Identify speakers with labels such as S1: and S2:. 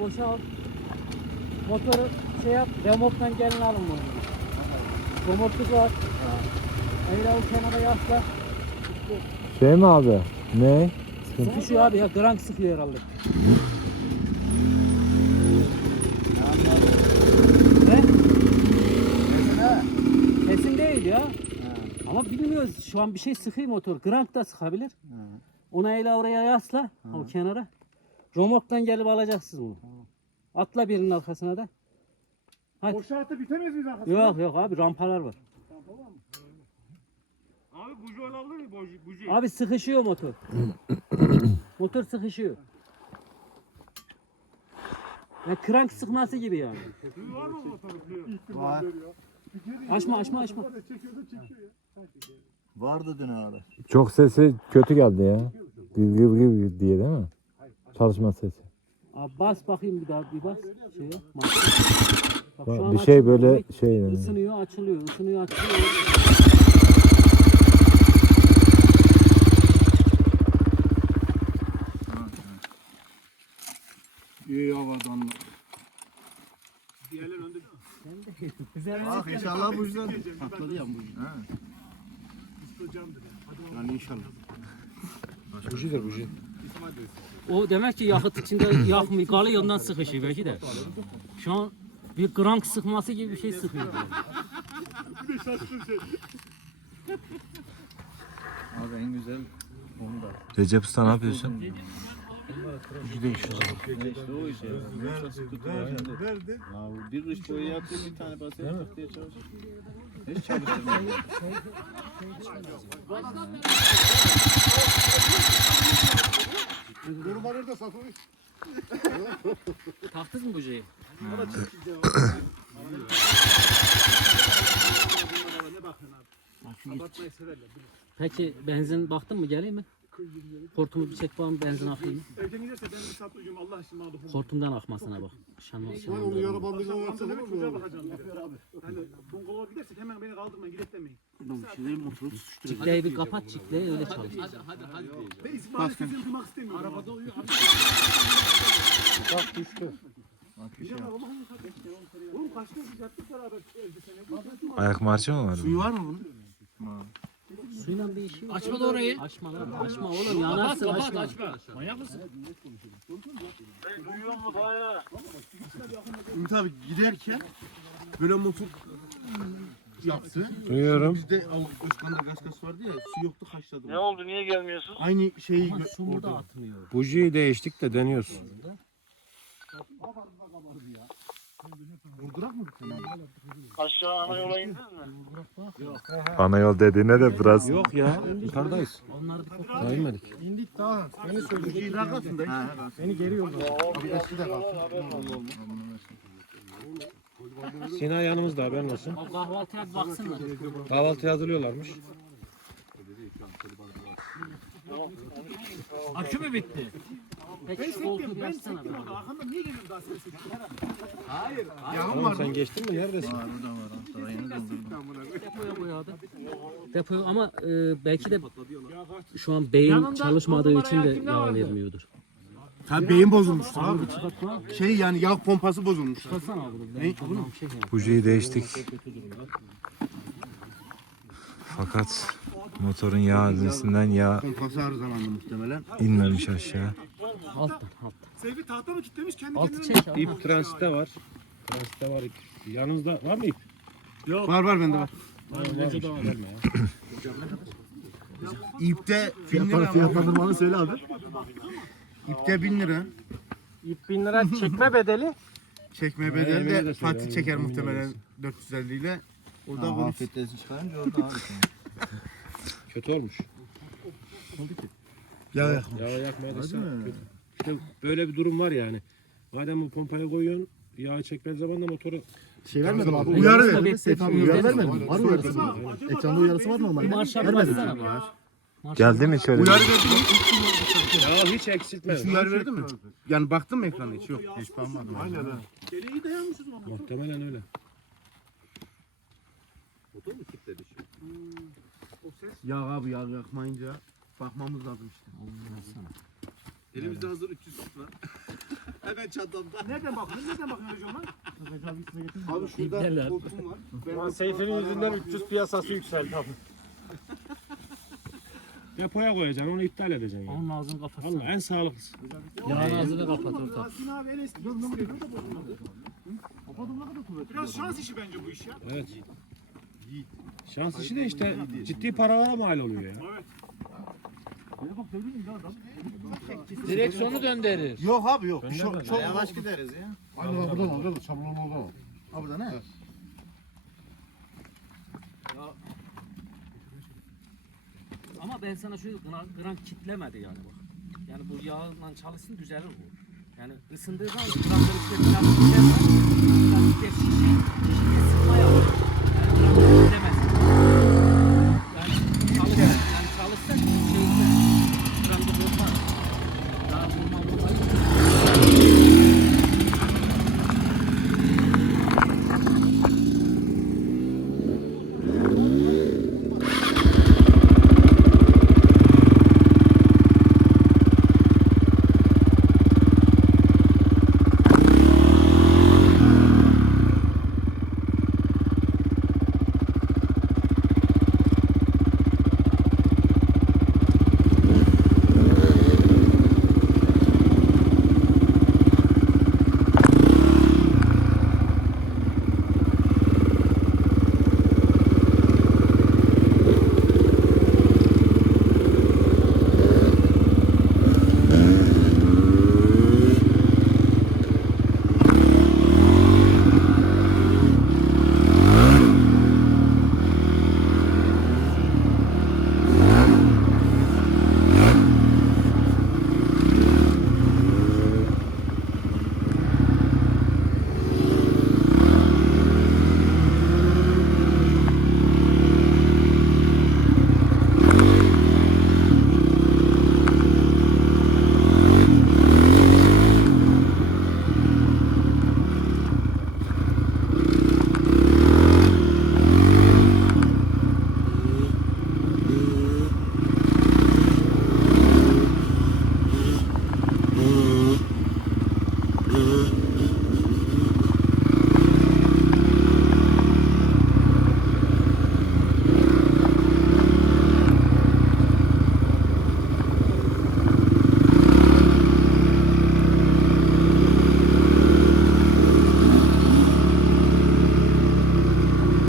S1: boşalt. Motoru şey yap, remorktan gelin alın bunu. Remorkluk var. Eğri o kenara yasla.
S2: Şey mi abi? Ne?
S1: Sıkışıyor abi ya, grank sıkıyor herhalde. Ne? Kesin değil ya. Ama bilmiyoruz şu an bir şey sıkıyor motor. Grank da sıkabilir. Ona ele oraya yasla o kenara. Romoktan gelip alacaksınız bunu. Atla birinin arkasına da. Hadi.
S3: Boşaltı bitemez miyiz arkasında?
S1: Yok yok abi rampalar var.
S3: Abi buji olabilir mi? Buji. buji.
S1: Abi sıkışıyor motor. motor sıkışıyor. Ya krank sıkması gibi yani.
S3: Suyu var mı motorun?
S4: Var.
S1: Açma açma açma.
S4: Vardı dün abi.
S2: Çok sesi kötü geldi ya. Gır gır gır diye değil mi? Çalışma sesi.
S1: Abi bas bakayım bir daha bir bas. Şeye. Bak,
S2: Bak, Bir şey
S1: açılıyor,
S2: böyle
S1: direkt
S2: şey yani.
S1: Isınıyor açılıyor ısınıyor açılıyor.
S3: İyi havadan. Diğerler önde.
S1: Güzel.
S4: Bak inşallah bu yüzden patladı ya bu yüzden. Ha. Yani inşallah.
S2: Bujidir buji.
S1: O demek ki yakıt içinde yakmıyor kalıyor ondan sıkışıyor belki de. Şu an bir krank sıkması gibi bir şey sıkıyor.
S4: Abi en güzel onu da.
S2: Recep Usta ne yapıyorsun?
S4: İşte o iş ya. Çok sıkıntı var. Verdi. Ya bir kış boyu yaptı bir tane basaya tak diye çalışır. Hiç çalıştırmıyor.
S3: Korumaları da satılıyor.
S1: Taktınız mı
S3: severler.
S1: Peki benzin baktın mı geleyim mi? Hortumu bir çek bakalım benzin akıyor mu?
S3: Evden giderse ben bir saat uyuyayım Allah aşkına mağdur.
S1: Hortumdan akmasına bak. Şanlı
S3: Ben
S1: şanlı.
S3: onu yara bandıyla yapsa hemen çocuğa bakacağım. Yapıyor abi. Hani bungalova gidersek hemen beni kaldırmayın gidet demeyin.
S1: Çitleyi bir kapat çitleyi öyle çalış.
S3: Ve İsmail'i sesini duymak istemiyorum. Arabada uyuyor.
S4: Bak düştü.
S3: Oğlum kaçta biz yattık beraber evde sene.
S2: Ayak marşı mı var?
S4: Suyu var mı bunun?
S1: Suyla bir işi yok. Açma da orayı. Açma lan. Açma oğlum yanarsın açma.
S4: Ümit abi giderken böyle motor yaptı.
S2: Duyuyorum.
S4: Bizde Al- Özkan'da gaskas vardı ya su yoktu haşladı.
S5: Ne oldu niye gelmiyorsun?
S4: Aynı şeyi
S1: Ama
S4: gö-
S1: su burada
S4: orada.
S1: atmıyor.
S2: Bujiyi değiştik de deniyoruz.
S4: Vurdurak mı?
S5: Aşağı ana yola indiniz mi?
S2: Ana yol dediğine de biraz
S6: Yok ya yukarıdayız. Daha inmedik.
S4: İndik daha. Beni söyledi. Bujiyi daha kalsın da. Beni geri yolladı. Abi eski de kalsın.
S6: Sina yanımızda haberin olsun.
S1: O kahvaltıya bir baksınlar.
S6: Kahvaltı hazırlıyorlarmış.
S1: Akü mü bitti? Peki koltuğu bir açsana be.
S3: Arkamda niye geliyorsun daha seni
S6: Tamam sen geçtin mi? Neredesin?
S4: Var o da var. Yeni doldurdum.
S1: Depoya. Depoya ama e, belki de şu an beyin çalışmadığı için de yağ vermiyordur.
S4: Tabii beyin bozulmuştu abi. Şey yani yağ pompası bozulmuş.
S1: Çıkarsana abi.
S4: Ne?
S1: Ben şey yani.
S2: bujiyi değiştik. Fakat motorun yağ haznesinden yağ
S4: Pompası arızalandı muhtemelen.
S2: inmemiş aşağı.
S1: Alttan alttan.
S3: Sevgi tahta mı kilitlemiş kendi
S1: Altı
S3: kendine?
S1: çek abi.
S6: İp transitte var. Transitte var ip. Yanınızda var mı ip?
S4: Var var bende var.
S6: Verme ya.
S4: İpte 1000 lira. Fiyatlandırmanı söyle abi. İpte 1000 lira.
S1: İp bin lira çekme bedeli.
S4: Çekme
S6: Emine de
S4: bedeli de
S6: söyle,
S4: Fatih çeker muhtemelen 450 ile. Orada
S7: Ha,
S4: bunu
S7: hafifletesi çıkarınca orada abi.
S6: Kötü olmuş.
S4: ya
S6: Yağ yakmaya da
S4: Hadi
S6: sen-
S4: mi?
S6: kötü. İşte böyle bir durum var yani. Madem bu pompaya koyuyorsun yağı çekmez zaman da motoru
S8: Şey vermedim abi.
S4: Uyarı
S1: Uyarı
S4: ver.
S1: da
S8: Seyfi abi
S1: bekliyor.
S8: uyarı vermedim. Var uyarısı mı? Ekranda uyarısı var normal.
S1: Marşa
S8: Vermedim.
S1: baksana.
S2: Geldi mi şöyle?
S4: Uyarı verdi mi?
S6: yağı hiç eksiltmez.
S4: Hiç uyarı verdi mi? Yani baktın mı ekrana hiç? Yok. Hiç bakmadım.
S3: Aynen ha. Deliği dayanmışız ama.
S6: Muhtemelen öyle.
S4: Ya abi yağ yakmayınca bakmamız lazım işte.
S3: Elimizde hazır 300 var.
S4: Hemen çantamda.
S3: Nereden bakıyorsun? Nereden bakıyorsun hocam lan?
S4: Abi şurada koltuğum var.
S6: Ulan Seyfi'nin yüzünden 300 piyasası yükseldi abi. Depoya koyacaksın onu iptal edeceksin yani.
S1: Onun ağzını kapatsana.
S6: Vallahi en sağlıklısı.
S1: Yağın ağzını kapat orta.
S3: Yasin abi en eski. Dur numara da bozulmadı. Kapadım ne kadar kuvvetli. Biraz şans işi bence bu iş ya.
S6: Evet. Şans işi de işte ciddi paralara mal oluyor ya.
S1: Direksiyonu döndürür.
S4: Yok abi yok. Çok, çok yavaş gideriz ya.
S8: Aynen abi buradan al. Buradan oradan al. Abi burada ne?
S1: Ama ben sana şu gram, gram kitlemedi yani bak. Yani bu yağla çalışsın düzelir bu. Yani ısındığı zaman gramları işte